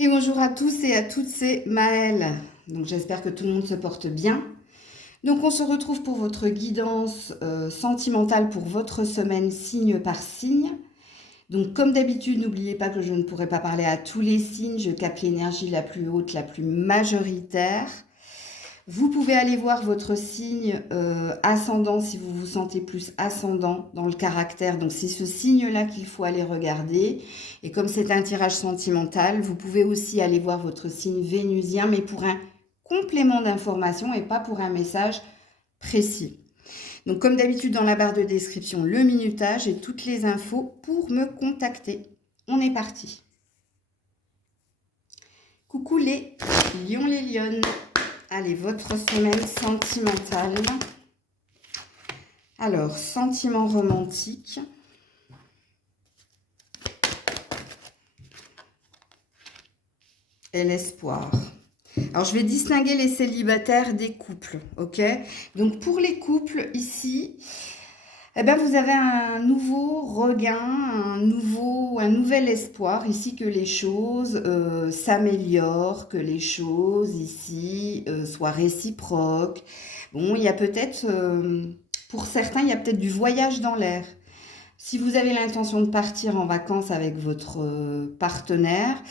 Et bonjour à tous et à toutes, c'est Maëlle. Donc j'espère que tout le monde se porte bien. Donc on se retrouve pour votre guidance sentimentale pour votre semaine signe par signe. Donc comme d'habitude, n'oubliez pas que je ne pourrai pas parler à tous les signes, je capte l'énergie la plus haute, la plus majoritaire. Vous pouvez aller voir votre signe ascendant si vous vous sentez plus ascendant dans le caractère. Donc c'est ce signe-là qu'il faut aller regarder. Et comme c'est un tirage sentimental, vous pouvez aussi aller voir votre signe vénusien, mais pour un complément d'information et pas pour un message précis. Donc comme d'habitude dans la barre de description, le minutage et toutes les infos pour me contacter. On est parti. Coucou les lions, les lionnes. Allez, votre semaine sentimentale. Alors, sentiment romantique. Et l'espoir. Alors, je vais distinguer les célibataires des couples, ok? Donc, pour les couples, ici, eh ben, vous avez un nouveau regain, un nouvel espoir ici que les choses s'améliorent, que les choses ici soient réciproques. Bon, il y a peut-être, pour certains, il y a peut-être du voyage dans l'air. Si vous avez l'intention de partir en vacances avec votre partenaire,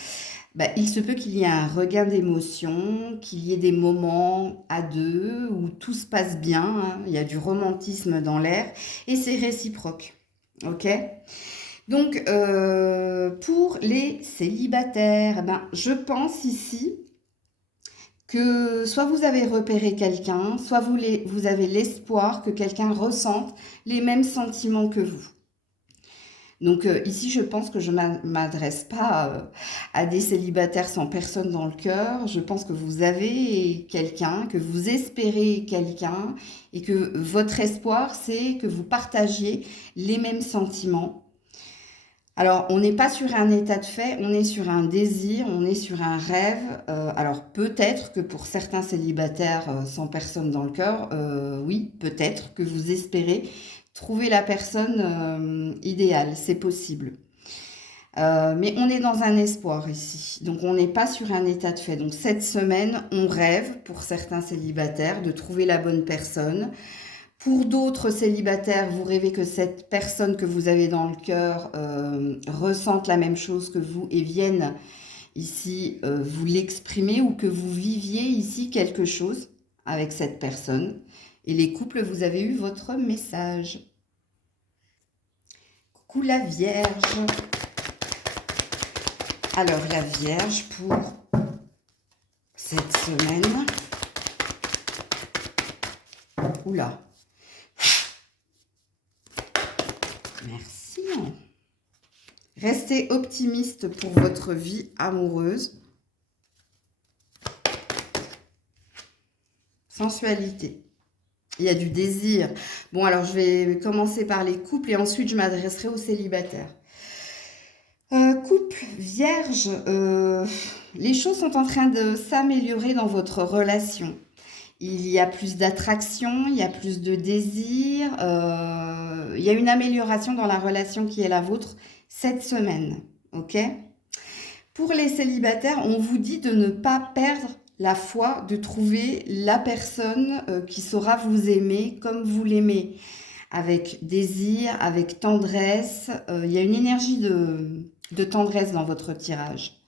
bah, il se peut qu'il y ait un regain d'émotion, qu'il y ait des moments à deux où tout se passe bien, hein. Il y a du romantisme dans l'air et c'est réciproque. Ok? Donc, pour les célibataires, ben, je pense ici que soit vous avez repéré quelqu'un, soit vous avez l'espoir que quelqu'un ressente les mêmes sentiments que vous. Donc ici, je pense que je ne m'adresse pas à des célibataires sans personne dans le cœur. Je pense que vous avez quelqu'un, que vous espérez quelqu'un et que votre espoir, c'est que vous partagiez les mêmes sentiments. Alors, on n'est pas sur un état de fait, on est sur un désir, on est sur un rêve. Alors, peut-être que pour certains célibataires sans personne dans le cœur, oui, peut-être que vous espérez trouver la personne idéale, c'est possible. Mais on est dans un espoir ici, donc on n'est pas sur un état de fait. Donc cette semaine, on rêve pour certains célibataires de trouver la bonne personne. Pour d'autres célibataires, vous rêvez que cette personne que vous avez dans le cœur ressente la même chose que vous et vienne ici vous l'exprimer ou que vous viviez ici quelque chose avec cette personne. Et les couples, vous avez eu votre message. Coucou la Vierge. Alors la Vierge pour cette semaine. Oula. Merci. Restez optimiste pour votre vie amoureuse. Sensualité. Il y a du désir. Bon, alors je vais commencer par les couples et ensuite je m'adresserai aux célibataires. Couple vierge, les choses sont en train de s'améliorer dans votre relation. Il y a plus d'attraction, il y a plus de désir, il y a une amélioration dans la relation qui est la vôtre cette semaine, ok? Pour les célibataires, on vous dit de ne pas perdre la foi, de trouver la personne qui saura vous aimer comme vous l'aimez, avec désir, avec tendresse. Il y a une énergie de tendresse dans votre tirage.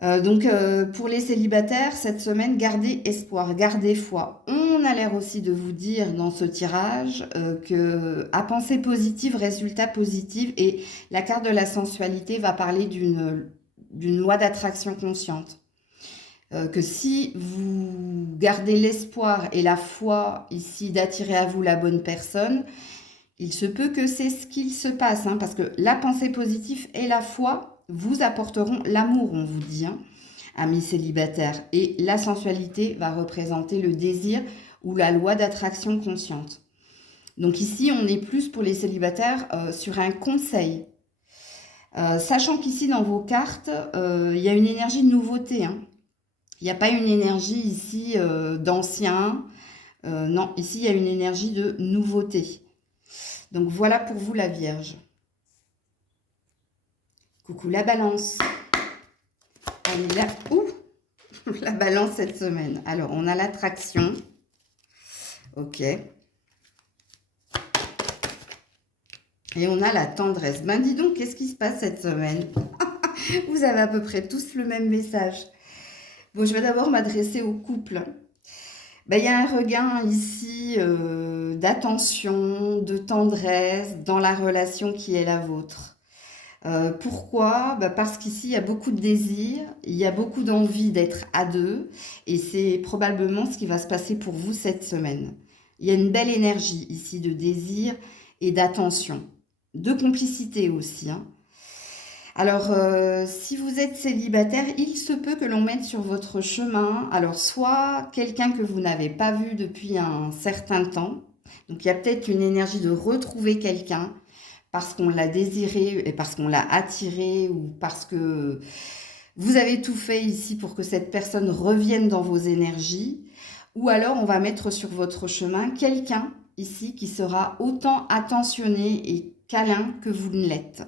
Donc pour les célibataires, cette semaine, gardez espoir, gardez foi. On a l'air aussi de vous dire dans ce tirage que à pensée positive, résultat positif, et la carte de la sensualité va parler d'une loi d'attraction consciente. Que si vous gardez l'espoir et la foi ici d'attirer à vous la bonne personne, il se peut que c'est ce qu'il se passe, hein, parce que la pensée positive et la foi vous apporteront l'amour, on vous dit, hein, amis célibataires. Et la sensualité va représenter le désir ou la loi d'attraction consciente. Donc ici, on est plus pour les célibataires sur un conseil. Sachant qu'ici, dans vos cartes, il y a une énergie de nouveauté, hein. Il n'y a pas une énergie ici d'ancien. Non, ici, il y a une énergie de nouveauté. Donc voilà pour vous la Vierge. Coucou la Balance. on est là. Ouh, la balance cette semaine. Alors, on a l'attraction. Ok. Et on a la tendresse. Ben, dis donc, qu'est-ce qui se passe cette semaine? Vous avez à peu près tous le même message. Bon, je vais d'abord m'adresser au couple. Ben, il y a un regain ici d'attention, de tendresse dans la relation qui est la vôtre. Pourquoi? Ben, parce qu'ici, il y a beaucoup de désir, il y a beaucoup d'envie d'être à deux, et c'est probablement ce qui va se passer pour vous cette semaine. Il y a une belle énergie ici de désir et d'attention, de complicité aussi, hein. Alors, si vous êtes célibataire, il se peut que l'on mette sur votre chemin, alors soit quelqu'un que vous n'avez pas vu depuis un certain temps, donc il y a peut-être une énergie de retrouver quelqu'un parce qu'on l'a désiré et parce qu'on l'a attiré ou parce que vous avez tout fait ici pour que cette personne revienne dans vos énergies, ou alors on va mettre sur votre chemin quelqu'un ici qui sera autant attentionné et câlin que vous ne l'êtes.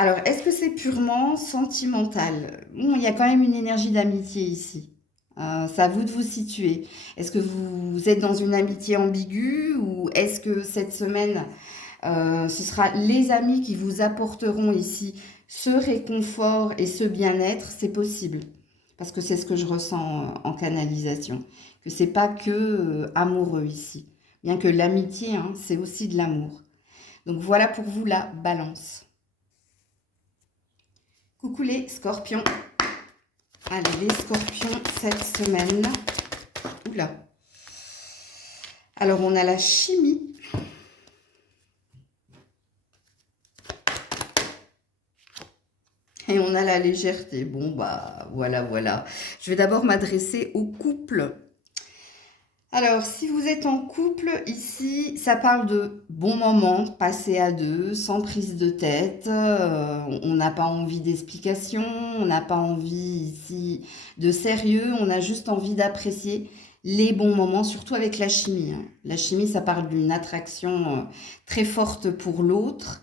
Alors, est-ce que c'est purement sentimental? Bon, il y a quand même une énergie d'amitié ici. C'est à vous de vous situer. Est-ce que vous êtes dans une amitié ambiguë ou est-ce que cette semaine, ce sera les amis qui vous apporteront ici ce réconfort et ce bien-être? C'est possible. Parce que c'est ce que je ressens en canalisation. Que c'est pas que amoureux ici. Bien que l'amitié, hein, c'est aussi de l'amour. Donc voilà pour vous la balance. Coucou les scorpions. Allez, les scorpions cette semaine. Oula. Alors, on a la chimie. Et on a la légèreté. Bon, bah, voilà. Je vais d'abord m'adresser au couple. Alors, si vous êtes en couple, ici, ça parle de bons moments passés à deux, sans prise de tête. On n'a pas envie d'explication, on n'a pas envie ici de sérieux, on a juste envie d'apprécier les bons moments, surtout avec la chimie, hein. La chimie, ça parle d'une attraction très forte pour l'autre.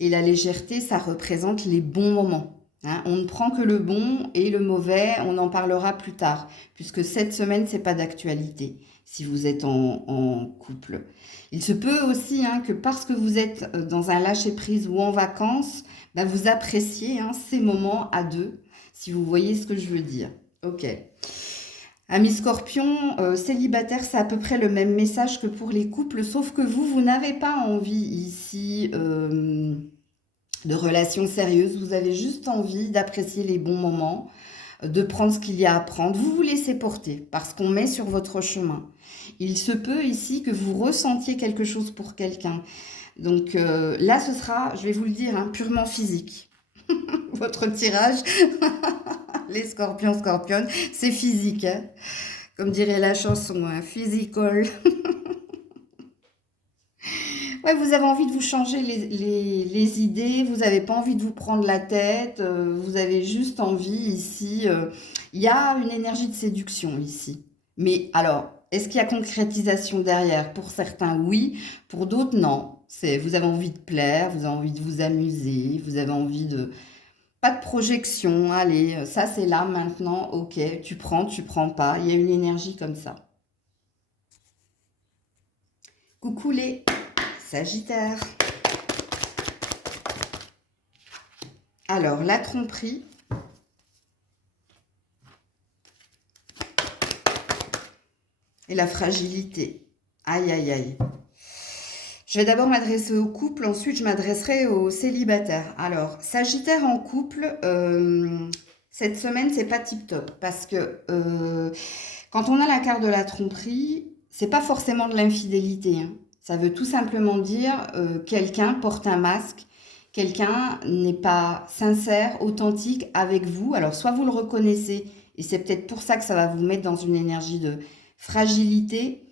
Et la légèreté, ça représente les bons moments, hein. On ne prend que le bon et le mauvais, on en parlera plus tard, puisque cette semaine, c'est pas d'actualité, si vous êtes en couple. Il se peut aussi hein, que parce que vous êtes dans un lâcher-prise ou en vacances, bah, vous appréciez hein, ces moments à deux, si vous voyez ce que je veux dire. Ok. Amis Scorpion, célibataire, c'est à peu près le même message que pour les couples, sauf que vous n'avez pas envie ici de relations sérieuses, vous avez juste envie d'apprécier les bons moments, de prendre ce qu'il y a à prendre. Vous vous laissez porter parce qu'on met sur votre chemin. Il se peut ici que vous ressentiez quelque chose pour quelqu'un. Donc là, ce sera, je vais vous le dire, hein, purement physique. Votre tirage, les scorpions, scorpionnes, c'est physique, hein. Comme dirait la chanson, hein, physical. Ouais, vous avez envie de vous changer les idées, vous n'avez pas envie de vous prendre la tête, vous avez juste envie ici. Il y a une énergie de séduction ici. Mais alors, est-ce qu'il y a concrétisation derrière? Pour certains, oui. Pour d'autres, non. Vous avez envie de plaire, vous avez envie de vous amuser, vous avez envie de... Pas de projection, allez, ça c'est là maintenant, ok, tu prends pas. Il y a une énergie comme ça. Coucou les Sagittaires. Alors, la tromperie. Et la fragilité. Aïe, aïe, aïe. Je vais d'abord m'adresser au couple, ensuite je m'adresserai aux célibataires. Alors, Sagittaire en couple, cette semaine, c'est pas tip-top. Parce que quand on a la carte de la tromperie, c'est pas forcément de l'infidélité, hein. Ça veut tout simplement dire quelqu'un porte un masque, quelqu'un n'est pas sincère, authentique avec vous. Alors, soit vous le reconnaissez, et c'est peut-être pour ça que ça va vous mettre dans une énergie de fragilité,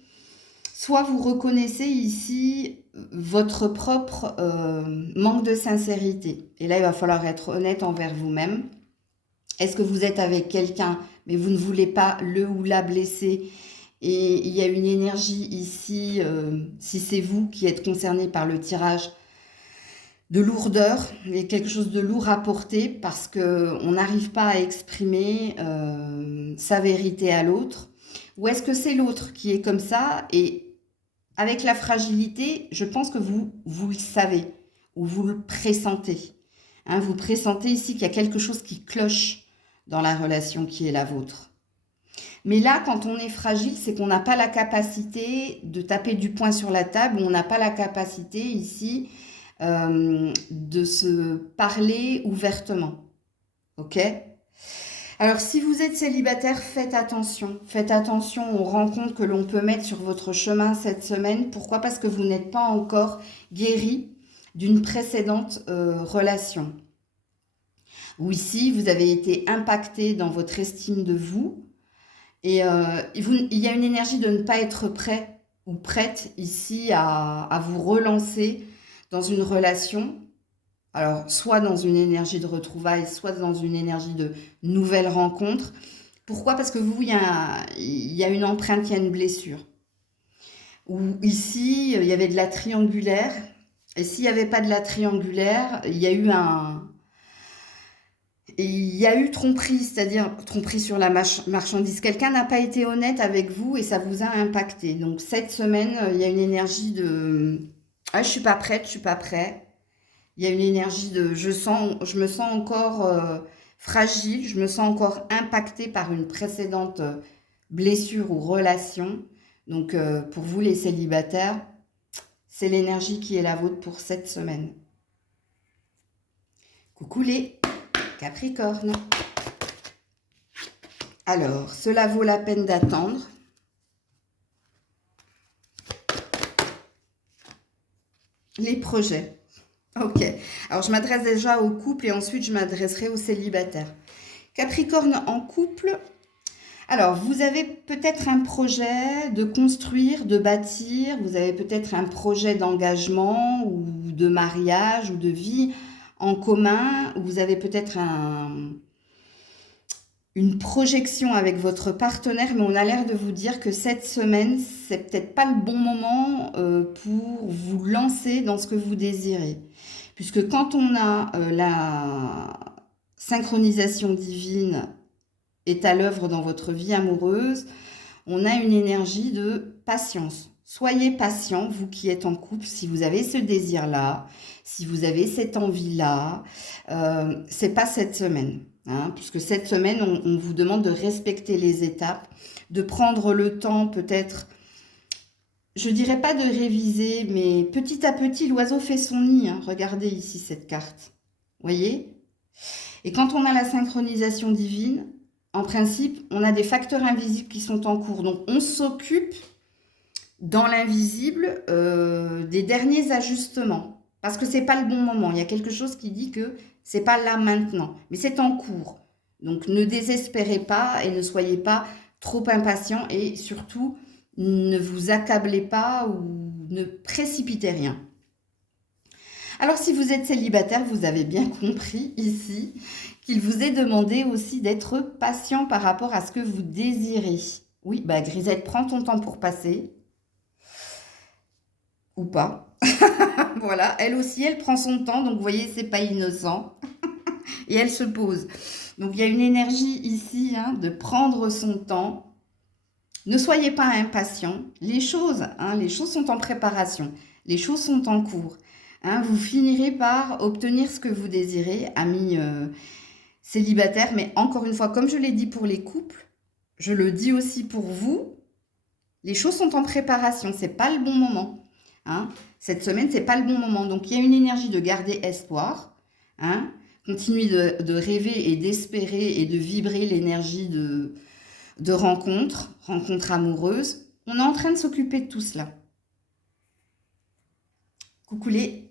soit vous reconnaissez ici votre propre manque de sincérité. Et là, il va falloir être honnête envers vous-même. Est-ce que vous êtes avec quelqu'un, mais vous ne voulez pas le ou la blesser? Et il y a une énergie ici, si c'est vous qui êtes concerné par le tirage, de lourdeur, il y a quelque chose de lourd à porter parce qu'on n'arrive pas à exprimer sa vérité à l'autre. Ou est-ce que c'est l'autre qui est comme ça et avec la fragilité, je pense que vous le savez ou vous le pressentez. Hein, vous pressentez ici qu'il y a quelque chose qui cloche dans la relation qui est la vôtre. Mais là, quand on est fragile, c'est qu'on n'a pas la capacité de taper du poing sur la table, on n'a pas la capacité ici de se parler ouvertement. Ok? Alors, si vous êtes célibataire, faites attention. Faites attention aux rencontres que l'on peut mettre sur votre chemin cette semaine. Pourquoi? Parce que vous n'êtes pas encore guéri d'une précédente relation. Ou ici, vous avez été impacté dans votre estime de vous. Et il y a une énergie de ne pas être prêt ou prête ici à vous relancer dans une relation. Alors, soit dans une énergie de retrouvailles, soit dans une énergie de nouvelles rencontres. Pourquoi? Parce que vous, il y a une empreinte, il y a une blessure. Ou ici, il y avait de la triangulaire. Et s'il n'y avait pas de la triangulaire, il y a eu tromperie, c'est-à-dire tromperie sur la marchandise. Quelqu'un n'a pas été honnête avec vous et ça vous a impacté. Donc cette semaine, il y a une énergie de « Ah, je suis pas prête, je suis pas prêt ». Il y a une énergie de « je me sens encore fragile, je me sens encore impactée par une précédente blessure ou relation ». Donc pour vous les célibataires, c'est l'énergie qui est la vôtre pour cette semaine. Coucou les Capricornes. Alors, cela vaut la peine d'attendre. Les projets. Ok. Alors, je m'adresse déjà au couple et ensuite, je m'adresserai aux célibataires. Capricorne en couple. Alors, vous avez peut-être un projet de construire, de bâtir. Vous avez peut-être un projet d'engagement ou de mariage ou de vie en commun. Vous avez peut-être une projection avec votre partenaire, mais on a l'air de vous dire que cette semaine, c'est peut-être pas le bon moment pour vous lancer dans ce que vous désirez. Puisque quand on a la synchronisation divine est à l'œuvre dans votre vie amoureuse, on a une énergie de patience. Soyez patient, vous qui êtes en couple, si vous avez ce désir-là, si vous avez cette envie-là, c'est pas cette semaine. Hein, puisque cette semaine, on vous demande de respecter les étapes, de prendre le temps peut-être, je dirais pas de réviser, mais petit à petit, l'oiseau fait son nid. Hein. Regardez ici cette carte. Voyez? Et quand on a la synchronisation divine, en principe, on a des facteurs invisibles qui sont en cours. Donc, on s'occupe dans l'invisible des derniers ajustements. Parce que c'est pas le bon moment. Il y a quelque chose qui dit que c'est pas là maintenant, mais c'est en cours. Donc ne désespérez pas et ne soyez pas trop impatient et surtout ne vous accablez pas ou ne précipitez rien. Alors si vous êtes célibataire, vous avez bien compris ici qu'il vous est demandé aussi d'être patient par rapport à ce que vous désirez. Oui, bah Grisette, prends ton temps pour passer. Ou pas. Voilà, elle aussi, elle prend son temps, donc vous voyez, c'est pas innocent. Et elle se pose. Donc, il y a une énergie ici hein, de prendre son temps. Ne soyez pas impatient. Les choses sont en préparation. Les choses sont en cours. Hein, vous finirez par obtenir ce que vous désirez, amis célibataires. Mais encore une fois, comme je l'ai dit pour les couples, je le dis aussi pour vous, les choses sont en préparation. C'est pas le bon moment. Hein. Cette semaine, c'est pas le bon moment. Donc, il y a une énergie de garder espoir. Hein. Continuez de rêver et d'espérer et de vibrer l'énergie de rencontre amoureuse. On est en train de s'occuper de tout cela. Coucou les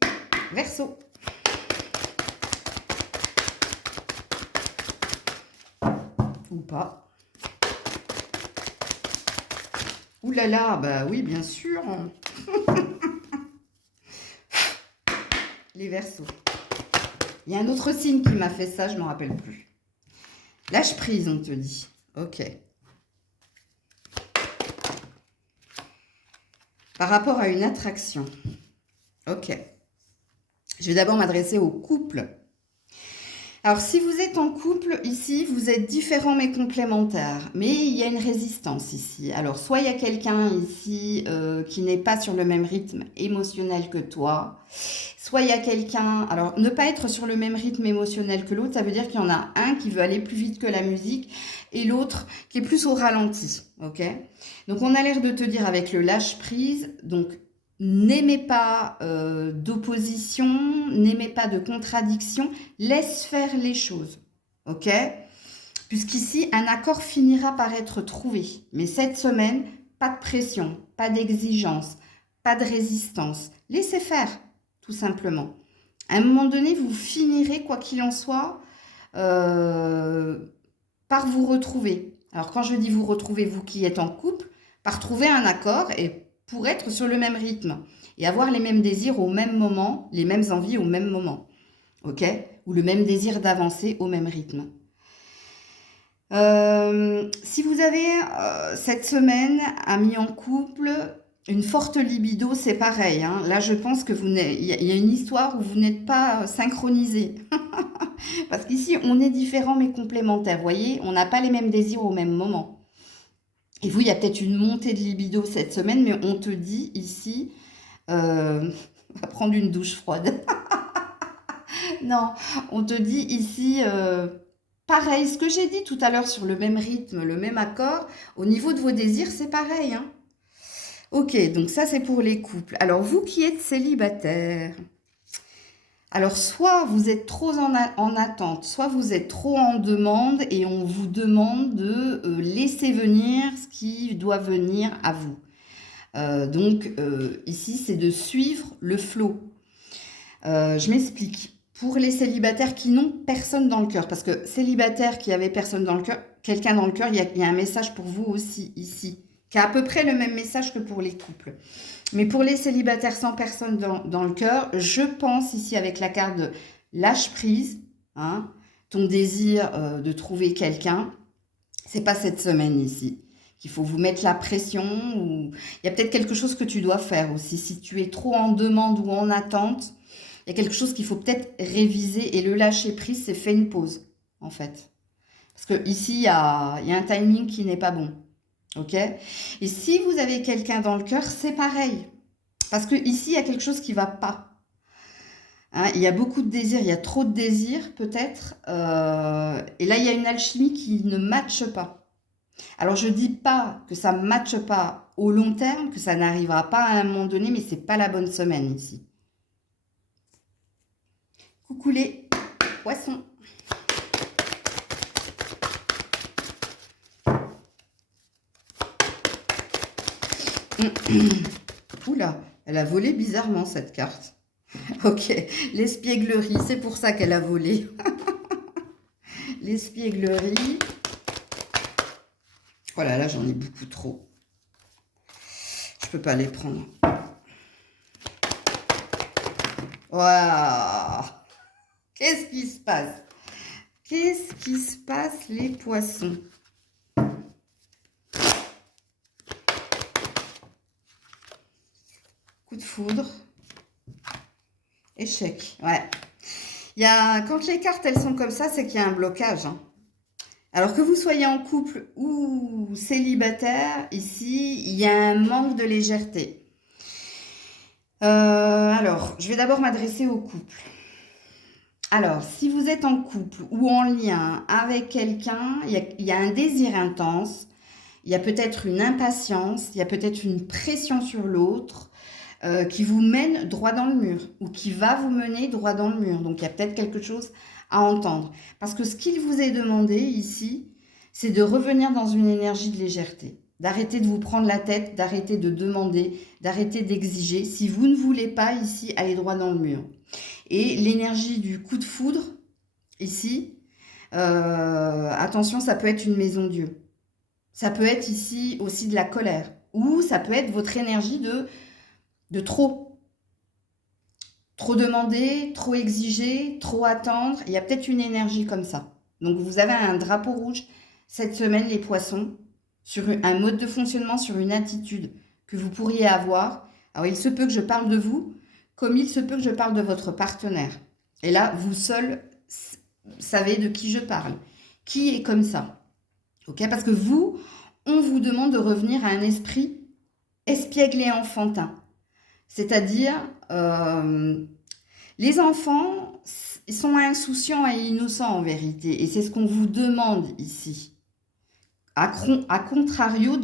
Verseaux. Ou pas. Ouh là là, bah oui, bien sûr. Les Verseaux. Il y a un autre signe qui m'a fait ça, je ne m'en rappelle plus. Lâche prise, on te dit. Ok. Par rapport à une attraction. Ok. Je vais d'abord m'adresser au couple. Alors, si vous êtes en couple, ici, vous êtes différents mais complémentaires. Mais il y a une résistance ici. Alors, soit il y a quelqu'un ici qui n'est pas sur le même rythme émotionnel que toi. Soit il y a quelqu'un... Alors, ne pas être sur le même rythme émotionnel que l'autre, ça veut dire qu'il y en a un qui veut aller plus vite que la musique et l'autre qui est plus au ralenti. Ok? Donc, on a l'air de te dire avec le lâche-prise, donc... N'aimez pas d'opposition, n'aimez pas de contradiction, laisse faire les choses, ok? Puisqu'ici, un accord finira par être trouvé. Mais cette semaine, pas de pression, pas d'exigence, pas de résistance. Laissez faire, tout simplement. À un moment donné, vous finirez, quoi qu'il en soit, par vous retrouver. Alors, quand je dis vous retrouver, vous qui êtes en couple, par trouver un accord et pour être sur le même rythme et avoir les mêmes désirs au même moment, les mêmes envies au même moment, ok? Ou le même désir d'avancer au même rythme. Si vous avez cette semaine amis en couple, une forte libido, c'est pareil. Hein. Là, je pense que il y a une histoire où vous n'êtes pas synchronisés. Parce qu'ici, on est différents mais complémentaires. Vous voyez, on n'a pas les mêmes désirs au même moment. Et vous, il y a peut-être une montée de libido cette semaine, mais on te dit ici, va prendre une douche froide. Non, on te dit ici, pareil, ce que j'ai dit tout à l'heure sur le même rythme, le même accord, au niveau de vos désirs, c'est pareil. Hein. Ok, donc ça c'est pour les couples. Alors vous qui êtes célibataire, alors soit vous êtes trop en attente, soit vous êtes trop en demande et on vous demande de laisser venir ce qui doit venir à vous. Donc ici c'est de suivre le flot. Je m'explique. Pour les célibataires qui n'ont personne dans le cœur, parce que célibataire qui avait personne dans le cœur, quelqu'un dans le cœur, il y a un message pour vous aussi ici, qui a à peu près le même message que pour les couples. Mais pour les célibataires sans personne dans le cœur, je pense ici avec la carte de lâche prise, hein, ton désir de trouver quelqu'un, c'est pas cette semaine ici qu'il faut vous mettre la pression. Ou... Il y a peut-être quelque chose que tu dois faire aussi. Si tu es trop en demande ou en attente, il y a quelque chose qu'il faut peut-être réviser. Et le lâcher prise, c'est fait une pause, en fait. Parce que ici, il y a un timing qui n'est pas bon. Ok? Et si vous avez quelqu'un dans le cœur, c'est pareil. Parce que ici, il y a quelque chose qui ne va pas. Hein, il y a beaucoup de désirs, il y a trop de désirs peut-être. Et là, il y a une alchimie qui ne matche pas. Alors, je ne dis pas que ça ne matche pas au long terme, que ça n'arrivera pas à un moment donné, mais ce n'est pas la bonne semaine ici. Coucou les poissons. Oula, elle a volé bizarrement cette carte. Ok, l'espièglerie, c'est pour ça qu'elle a volé. L'espièglerie. Voilà, là j'en ai beaucoup trop. Je peux pas les prendre. Waouh! Qu'est-ce qui se passe? Qu'est-ce qui se passe, les poissons? Coup de foudre. Échec, ouais. Quand les cartes, elles sont comme ça, c'est qu'il y a un blocage. Hein. Alors que vous soyez en couple ou célibataire, ici, il y a un manque de légèreté. Alors, je vais d'abord m'adresser au couple. Alors, si vous êtes en couple ou en lien avec quelqu'un, il y a un désir intense, il y a peut-être une impatience, il y a peut-être une pression sur l'autre qui vous mène droit dans le mur ou qui va vous mener droit dans le mur. Donc, il y a peut-être quelque chose à entendre. Parce que ce qu'il vous est demandé ici, c'est de revenir dans une énergie de légèreté. D'arrêter de vous prendre la tête, d'arrêter de demander, d'arrêter d'exiger. Si vous ne voulez pas ici aller droit dans le mur. Et l'énergie du coup de foudre, ici, attention, ça peut être une maison Dieu. Ça peut être ici aussi de la colère. Ou ça peut être votre énergie de trop. Trop demander, trop exiger, trop attendre. Il y a peut-être une énergie comme ça. Donc, vous avez un drapeau rouge cette semaine, les poissons, sur un mode de fonctionnement, sur une attitude que vous pourriez avoir. Alors, il se peut que je parle de vous comme il se peut que je parle de votre partenaire. Et là, vous seul savez de qui je parle. Qui est comme ça. Ok? Parce que vous, on vous demande de revenir à un esprit espiègle et enfantin. C'est-à-dire, les enfants, ils sont insouciants et innocents en vérité. Et c'est ce qu'on vous demande ici. À contrario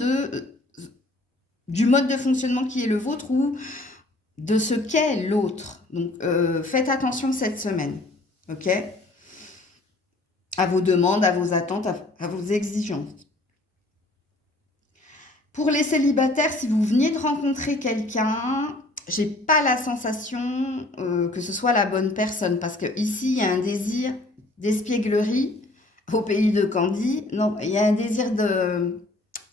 du mode de fonctionnement qui est le vôtre ou de ce qu'est l'autre. Donc, faites attention cette semaine. Ok? À vos demandes, à vos attentes, à vos exigences. Pour les célibataires, si vous veniez de rencontrer quelqu'un, j'ai pas la sensation que ce soit la bonne personne. Parce que ici, il y a un désir d'espièglerie au pays de Candy. Non, il y a un désir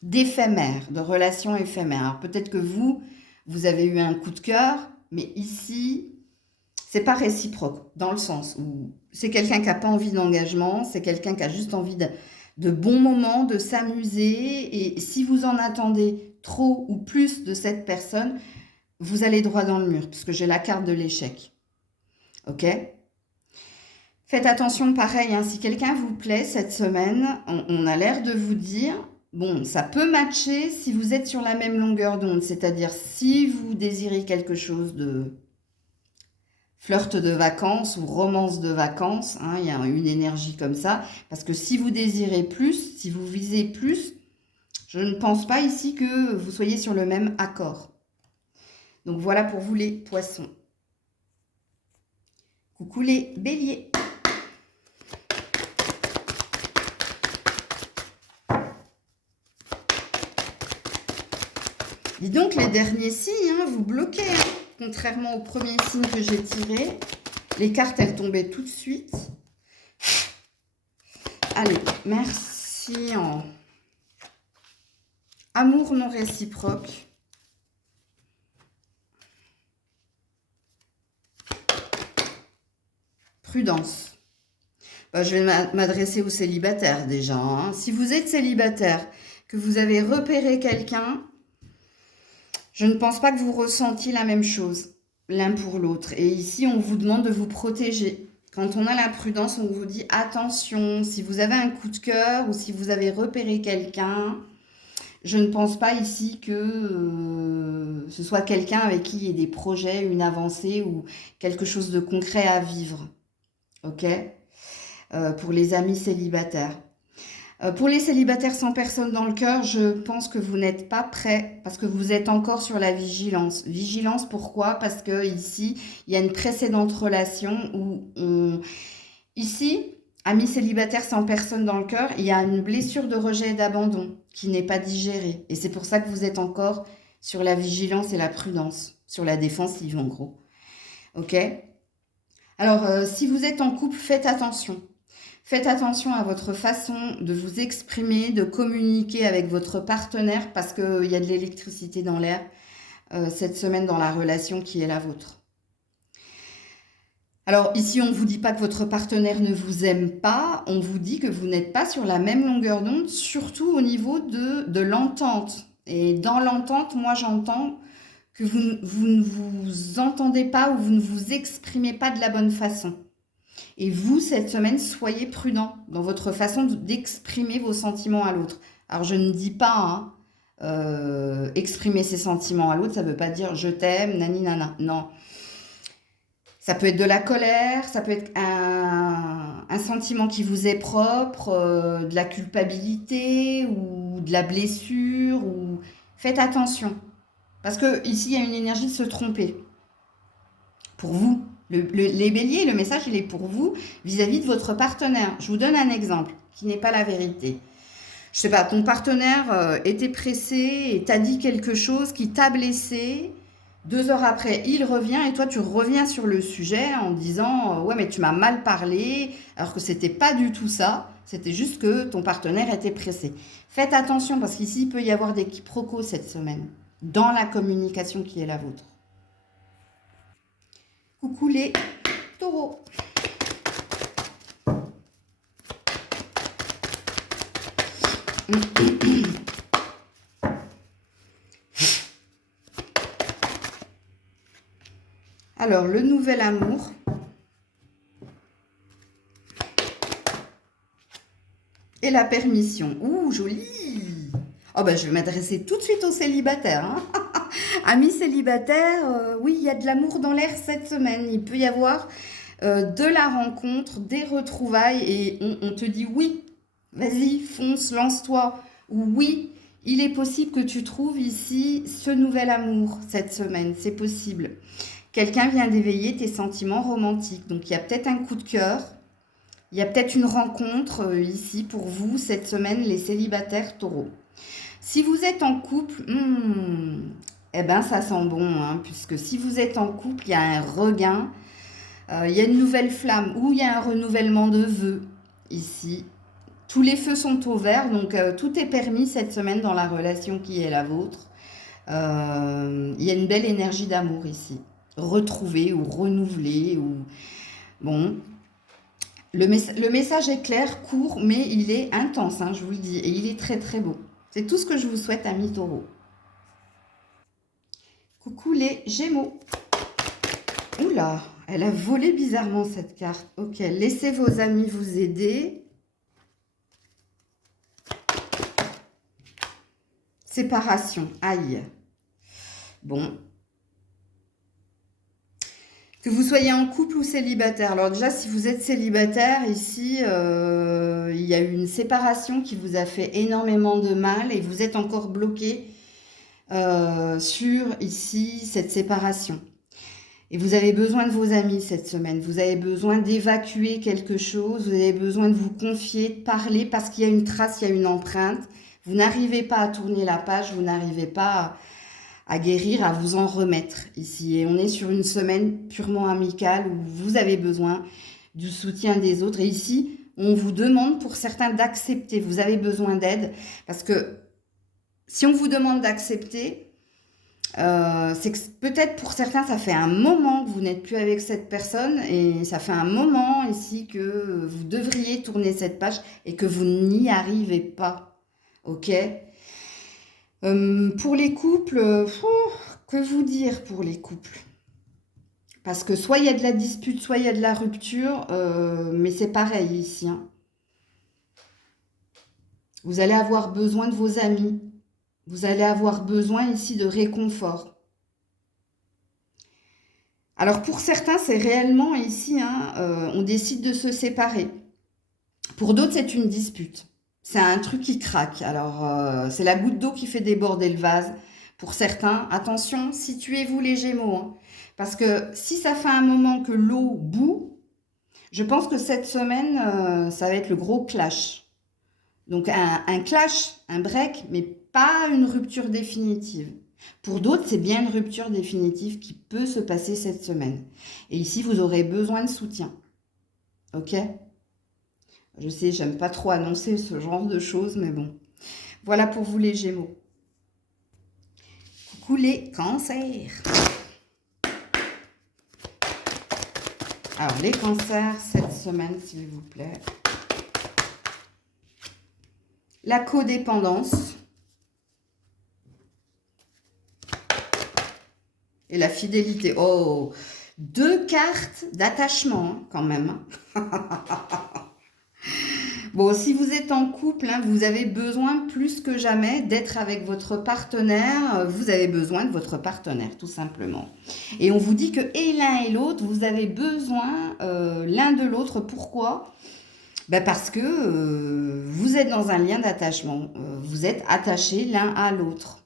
d'éphémère, de relation éphémère. Alors peut-être que vous avez eu un coup de cœur, mais ici, c'est pas réciproque, dans le sens où c'est quelqu'un qui n'a pas envie d'engagement, c'est quelqu'un qui a juste envie de bons moments, de s'amuser, et si vous en attendez trop ou plus de cette personne, vous allez droit dans le mur, puisque j'ai la carte de l'échec. Ok? Faites attention, pareil, hein, si quelqu'un vous plaît cette semaine, on a l'air de vous dire, bon, ça peut matcher si vous êtes sur la même longueur d'onde, c'est-à-dire si vous désirez quelque chose de flirt de vacances ou romance de vacances, hein, il y a une énergie comme ça, parce que si vous désirez plus, si vous visez plus, je ne pense pas ici que vous soyez sur le même accord. Donc voilà pour vous les poissons. Coucou les béliers. Dis donc les derniers signes, hein, vous bloquez, hein. Contrairement au premier signe que j'ai tiré, les cartes, elles tombaient tout de suite. Allez, merci en amour non réciproque. Prudence. Je vais m'adresser aux célibataires déjà, hein. Si vous êtes célibataire, que vous avez repéré quelqu'un, je ne pense pas que vous ressentiez la même chose l'un pour l'autre. Et ici, on vous demande de vous protéger. Quand on a la prudence, on vous dit attention, si vous avez un coup de cœur ou si vous avez repéré quelqu'un, je ne pense pas ici que ce soit quelqu'un avec qui il y ait des projets, une avancée ou quelque chose de concret à vivre. Ok? Pour les amis célibataires. Pour les célibataires sans personne dans le cœur, je pense que vous n'êtes pas prêts parce que vous êtes encore sur la vigilance. Vigilance, pourquoi? Parce que ici, il y a une précédente relation où ici, amis célibataires sans personne dans le cœur, il y a une blessure de rejet et d'abandon qui n'est pas digérée. Et c'est pour ça que vous êtes encore sur la vigilance et la prudence, sur la défensive en gros. Ok? Alors, si vous êtes en couple, faites attention. Faites attention à votre façon de vous exprimer, de communiquer avec votre partenaire parce qu'il y a de l'électricité dans l'air cette semaine dans la relation qui est la vôtre. Alors ici, on ne vous dit pas que votre partenaire ne vous aime pas, on vous dit que vous n'êtes pas sur la même longueur d'onde, surtout au niveau de l'entente. Et dans l'entente, moi j'entends que vous ne vous entendez pas ou vous ne vous exprimez pas de la bonne façon. Et vous, cette semaine, soyez prudent dans votre façon d'exprimer vos sentiments à l'autre. Alors, je ne dis pas, exprimer ses sentiments à l'autre, ça ne veut pas dire je t'aime, nani nana. Non. Ça peut être de la colère, ça peut être un sentiment qui vous est propre, de la culpabilité ou de la blessure. Faites attention. Parce que ici, il y a une énergie de se tromper. Pour vous. Les béliers, le message, il est pour vous vis-à-vis de votre partenaire. Je vous donne un exemple qui n'est pas la vérité. Je sais pas, ton partenaire était pressé et t'a dit quelque chose qui t'a blessé. 2 heures après, il revient et toi, tu reviens sur le sujet en disant « Ouais, mais tu m'as mal parlé », alors que c'était pas du tout ça. C'était juste que ton partenaire était pressé. Faites attention parce qu'ici, il peut y avoir des quiproquos cette semaine dans la communication qui est la vôtre. Coucou les taureaux. Alors, le nouvel amour. Et la permission. Ouh, joli. Oh ben, je vais m'adresser tout de suite aux célibataires. Hein. Amis célibataires, oui, il y a de l'amour dans l'air cette semaine. Il peut y avoir de la rencontre, des retrouvailles et on te dit oui, vas-y, fonce, lance-toi. Ou oui, il est possible que tu trouves ici ce nouvel amour cette semaine. C'est possible. Quelqu'un vient d'éveiller tes sentiments romantiques. Donc, il y a peut-être un coup de cœur. Il y a peut-être une rencontre ici pour vous cette semaine, les célibataires taureaux. Si vous êtes en couple, eh ben ça sent bon, hein, puisque si vous êtes en couple, il y a un regain, il y a une nouvelle flamme ou il y a un renouvellement de vœux ici. Tous les feux sont au vert, donc tout est permis cette semaine dans la relation qui est la vôtre. Il y a une belle énergie d'amour ici, retrouvée ou renouvelée. Ou... Bon, le message est clair, court, mais il est intense, hein, je vous le dis, et il est très très beau. C'est tout ce que je vous souhaite, amis taureaux. Coucou les Gémeaux. Oula, elle a volé bizarrement cette carte. Ok, laissez vos amis vous aider. Séparation, aïe. Bon. Que vous soyez en couple ou célibataire. Alors déjà, si vous êtes célibataire, ici, il y a eu une séparation qui vous a fait énormément de mal et vous êtes encore bloqué sur, ici, cette séparation. Et vous avez besoin de vos amis cette semaine. Vous avez besoin d'évacuer quelque chose. Vous avez besoin de vous confier, de parler parce qu'il y a une trace, il y a une empreinte. Vous n'arrivez pas à tourner la page, vous n'arrivez pas à guérir, à vous en remettre ici. Et on est sur une semaine purement amicale où vous avez besoin du soutien des autres. Et ici, on vous demande pour certains d'accepter. Vous avez besoin d'aide parce que si on vous demande d'accepter, c'est que peut-être pour certains, ça fait un moment que vous n'êtes plus avec cette personne et ça fait un moment ici que vous devriez tourner cette page et que vous n'y arrivez pas. Ok ? Pour les couples, que vous dire pour les couples? Parce que soit il y a de la dispute, soit il y a de la rupture, mais c'est pareil ici. Hein. Vous allez avoir besoin de vos amis. Vous allez avoir besoin ici de réconfort. Alors pour certains, c'est réellement ici, hein, on décide de se séparer. Pour d'autres, c'est une dispute. C'est un truc qui craque. Alors, c'est la goutte d'eau qui fait déborder le vase. Pour certains, attention, situez-vous les Gémeaux. Hein, parce que si ça fait un moment que l'eau bout, je pense que cette semaine, ça va être le gros clash. Donc, un clash, un break, mais pas une rupture définitive. Pour d'autres, c'est bien une rupture définitive qui peut se passer cette semaine. Et ici, vous aurez besoin de soutien. Ok ? Je sais, j'aime pas trop annoncer ce genre de choses, mais bon. Voilà pour vous les Gémeaux. Coucou les Cancers. Alors, les Cancers, cette semaine, s'il vous plaît. La codépendance. Et la fidélité. Oh, 2 cartes d'attachement, hein, quand même. Bon, si vous êtes en couple, hein, vous avez besoin plus que jamais d'être avec votre partenaire. Vous avez besoin de votre partenaire, tout simplement. Et on vous dit que et l'un et l'autre, vous avez besoin l'un de l'autre. Pourquoi ? Ben parce que vous êtes dans un lien d'attachement. Vous êtes attachés l'un à l'autre.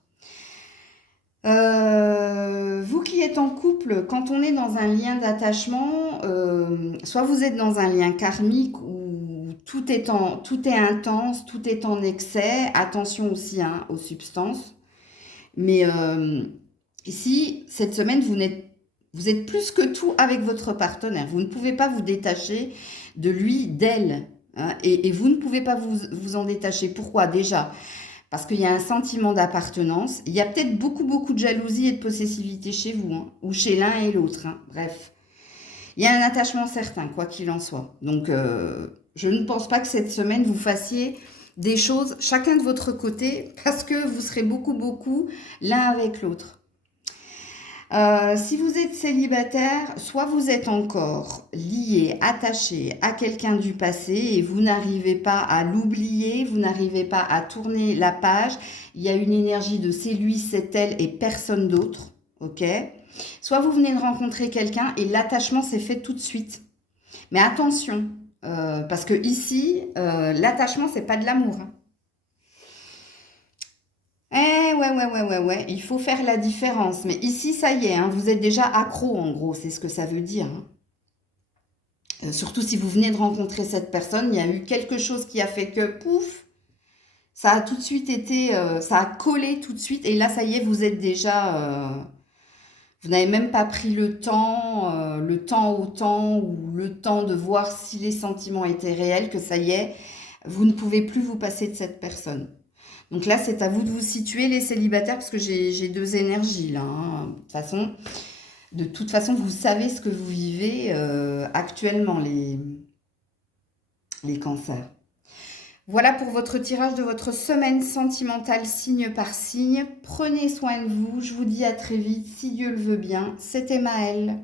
Vous qui êtes en couple, quand on est dans un lien d'attachement, soit vous êtes dans un lien karmique où tout est intense, tout est en excès. Attention aussi hein, aux substances. Mais ici, cette semaine, vous êtes plus que tout avec votre partenaire. Vous ne pouvez pas vous détacher de lui, d'elle. Hein, et vous ne pouvez pas vous en détacher. Pourquoi déjà ? Parce qu'il y a un sentiment d'appartenance. Il y a peut-être beaucoup de jalousie et de possessivité chez vous, hein, ou chez l'un et l'autre. Hein, bref. Il y a un attachement certain, quoi qu'il en soit. Donc, je ne pense pas que cette semaine, vous fassiez des choses chacun de votre côté, parce que vous serez beaucoup l'un avec l'autre. Si vous êtes célibataire, soit vous êtes encore lié, attaché à quelqu'un du passé et vous n'arrivez pas à l'oublier, vous n'arrivez pas à tourner la page. Il y a une énergie de c'est lui, c'est elle et personne d'autre. Ok? Soit vous venez de rencontrer quelqu'un et l'attachement s'est fait tout de suite. Mais attention, parce que ici, l'attachement, c'est pas de l'amour, hein. Ouais, il faut faire la différence. Mais ici, ça y est, hein, vous êtes déjà accro, en gros, c'est ce que ça veut dire, hein. Surtout si vous venez de rencontrer cette personne, il y a eu quelque chose qui a fait que, pouf, ça a tout de suite été, ça a collé tout de suite. Et là, ça y est, vous êtes déjà, vous n'avez même pas pris le temps au temps ou le temps de voir si les sentiments étaient réels, que ça y est, vous ne pouvez plus vous passer de cette personne. Donc là, c'est à vous de vous situer, les célibataires, parce que j'ai deux énergies là, hein. De toute façon, vous savez ce que vous vivez actuellement, les cancers. Voilà pour votre tirage de votre semaine sentimentale signe par signe. Prenez soin de vous. Je vous dis à très vite, si Dieu le veut bien. C'était Maëlle.